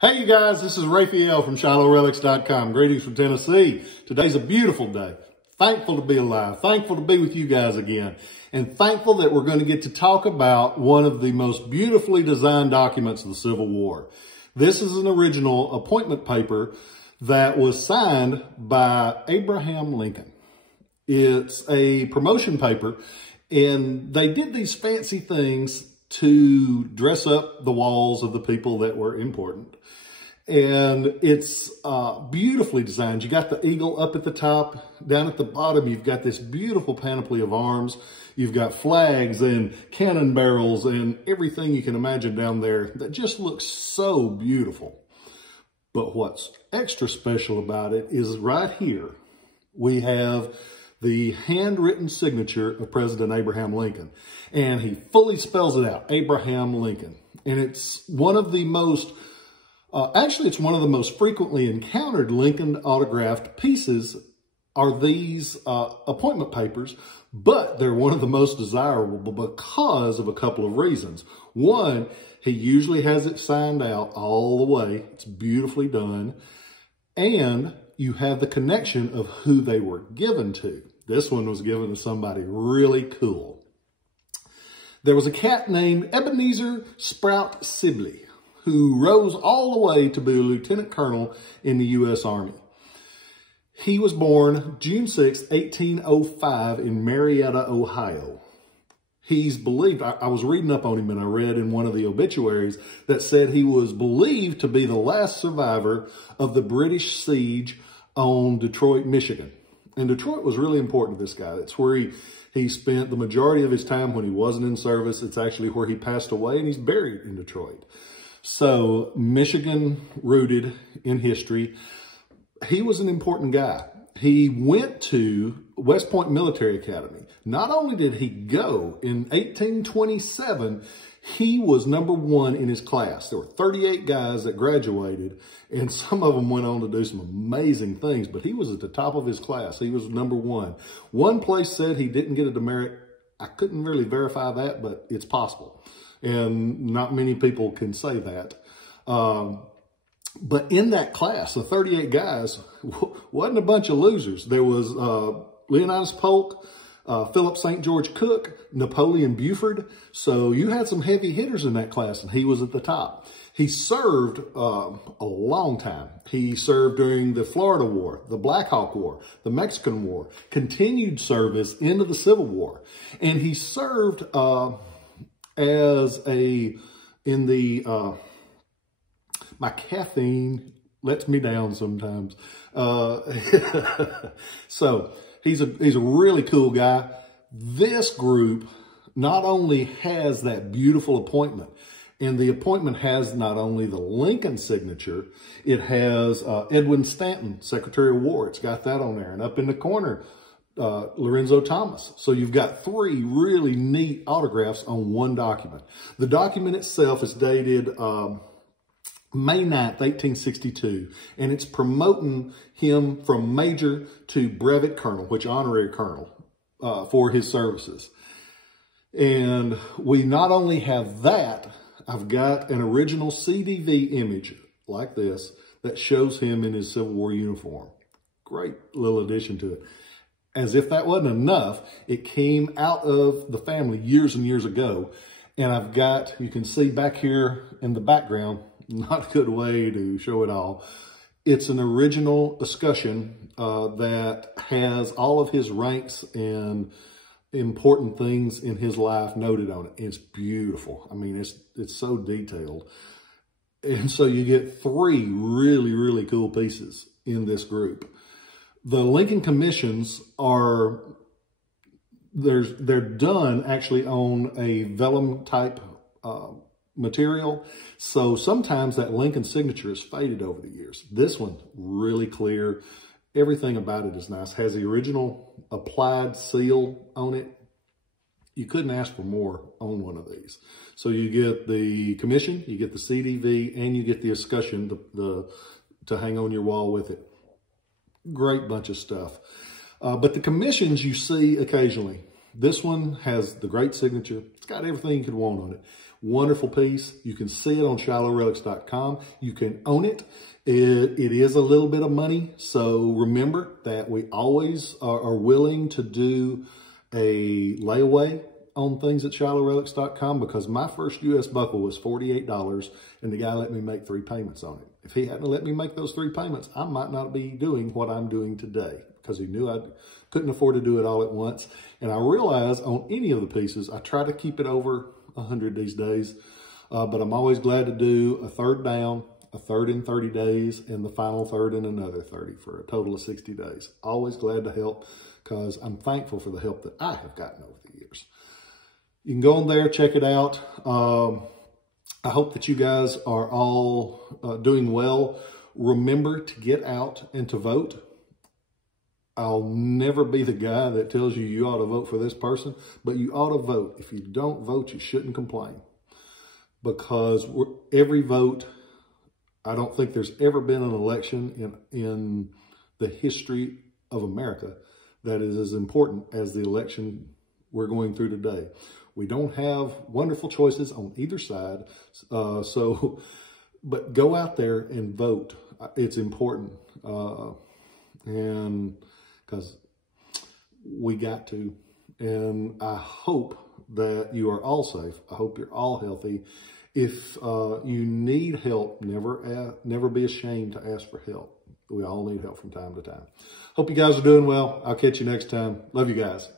Hey you guys, this is Rafael from ShilohRelics.com. Greetings from Tennessee. Today's a beautiful day. Thankful to be alive. Thankful to be with you guys again. And thankful that we're going to get to talk about one of the most beautifully designed documents of the Civil War. This is an original appointment paper that was signed by Abraham Lincoln. It's a promotion paper, and they did these fancy things to dress up the walls of the people that were important. And it's beautifully designed. You got the eagle up at the top. Down at the bottom, you've got this beautiful panoply of arms. You've got flags and cannon barrels and everything you can imagine down there that just looks so beautiful. But what's extra special about it is right here, we have the handwritten signature of President Abraham Lincoln. And he fully spells it out, Abraham Lincoln. And it's one of the most, it's one of the most frequently encountered Lincoln autographed pieces are these appointment papers, but they're one of the most desirable because of a couple of reasons. One, he usually has it signed out all the way. It's beautifully done. And you have the connection of who they were given to. This one was given to somebody really cool. There was a cat named Ebenezer Sprout Sibley who rose all the way to be a lieutenant colonel in the U.S. Army. He was born June 6, 1805 in Marietta, Ohio. He's believed, I was reading up on him and I read in one of the obituaries that said he was believed to be the last survivor of the British siege on Detroit, Michigan. And Detroit was really important to this guy. It's where he spent the majority of his time when he wasn't in service. It's actually where he passed away, and he's buried in Detroit. So Michigan rooted in history. He was an important guy. He went to West Point Military Academy. Not only did he go, in 1827, he was #1 in his class. There were 38 guys that graduated, and some of them went on to do some amazing things, but he was at the top of his class. He was #1. One place said he didn't get a demerit. I couldn't really verify that, but it's possible. And not many people can say that. But in that class, the 38 guys, wasn't a bunch of losers. There was Leonidas Polk, Philip St. George Cook, Napoleon Buford. So you had some heavy hitters in that class, and he was at the top. He served a long time. He served during the Florida War, the Black Hawk War, the Mexican War, continued service into the Civil War. And he served my caffeine lets me down sometimes. So he's a really cool guy. This group not only has that beautiful appointment, and the appointment has not only the Lincoln signature, it has Edwin Stanton, Secretary of War. It's got that on there. And up in the corner, Lorenzo Thomas. So you've got 3 really neat autographs on one document. The document itself is dated May 9th, 1862, and it's promoting him from major to brevet colonel, which honorary colonel, for his services. And we not only have that, I've got an original CDV image like this that shows him in his Civil War uniform. Great little addition to it. As if that wasn't enough, it came out of the family years and years ago. And I've got, you can see back here in the background, not a good way to show it all. It's an original escutcheon that has all of his ranks and important things in his life noted on it. It's beautiful. I mean, it's so detailed. And so you get 3 really, really cool pieces in this group. The Lincoln commissions are, they're done actually on a vellum type material. So sometimes that Lincoln signature has faded over the years. This one, really clear. Everything about it is nice. Has the original applied seal on it. You couldn't ask for more on one of these. So you get the commission, you get the CDV, and you get the escutcheon to hang on your wall with it. Great bunch of stuff. But the commissions you see occasionally. This one has the great signature. It's got everything you could want on it. Wonderful piece. You can see it on ShilohRelics.com. You can own it. It is a little bit of money. So remember that we always are willing to do a layaway on things at ShilohRelics.com, because my first U.S. buckle was $48 and the guy let me make 3 payments on it. If he hadn't let me make those 3 payments, I might not be doing what I'm doing today, because he knew I couldn't afford to do it all at once. And I realize on any of the pieces, I try to keep it over 100 these days, but I'm always glad to do a third down, a third in 30 days, and the final third in another 30 for a total of 60 days. Always glad to help, because I'm thankful for the help that I have gotten over the years. You can go on there, check it out. I hope that you guys are all doing well. Remember to get out and to vote. I'll never be the guy that tells you you ought to vote for this person, but you ought to vote. If you don't vote, you shouldn't complain, because every vote, I don't think there's ever been an election in the history of America that is as important as the election we're going through today. We don't have wonderful choices on either side. But go out there and vote. It's important. And because we got to. And I hope that you are all safe. I hope you're all healthy. If you need help, never be ashamed to ask for help. We all need help from time to time. Hope you guys are doing well. I'll catch you next time. Love you guys.